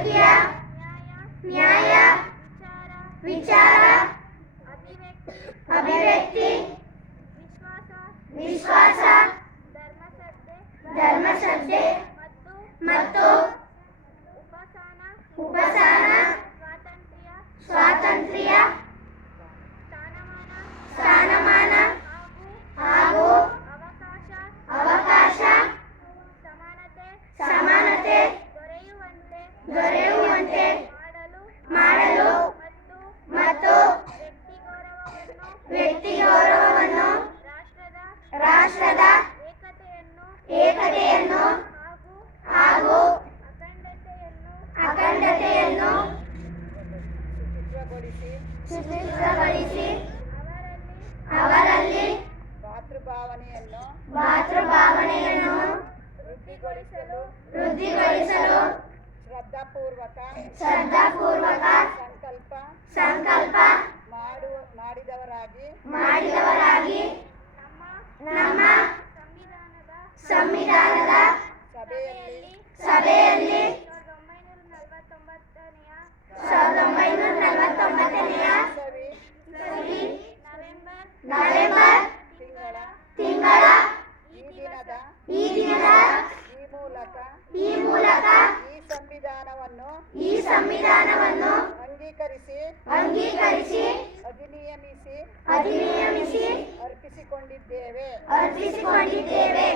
ಸತ್ಯ, ನ್ಯಾಯ, ವಿಚಾರ, ಅಭಿವ್ಯಕ್ತಿ, ವಿಶ್ವಾಸ, ಧರ್ಮಶ್ರದ್ಧೆ ಮತ್ತು ಉಪಾಸನ, ಸ್ವಾತಂತ್ರ್ಯ, ಸ್ಥಾನಮಾನ ಹಾಗೂ ಅವಕಾಶ, ಸಮಾನತೆ ದೊರೆಯುವಂತೆ ಮಾಡಲು ಮತ್ತು ವ್ಯಕ್ತಿ ಗೌರವವನ್ನು, ರಾಷ್ಟ್ರದ ಏಕತೆಯನ್ನು ಹಾಗೂ ಅಖಂಡತೆಯನ್ನು ಸುಸ್ಥಿರಗೊಳಿಸಿ ಅವರಲ್ಲಿ ಭಾತೃಭಾವನೆಯನ್ನು ವೃದ್ಧಿಗೊಳಿಸಲು ಶ್ರದ್ಧಾಪೂರ್ವಕ ಸಂಕಲ್ಪ ಮಾಡಿದವರಾಗಿ ನಮ್ಮ ಸಂವಿಧಾನದ ಸಭೆಯಲ್ಲಿ 1949ನೇ ನವೆಂಬರ್ ತಿಂಗಳ ಈ ದಿನದ ಮೂಲಕ ಈ ಸಂವಿಧಾನವನ್ನು ಅಂಗೀಕರಿಸಿ ಅಧಿನಿಯಮಿಸಿ ಅರ್ಪಿಸಿಕೊಂಡಿದ್ದೇವೆ.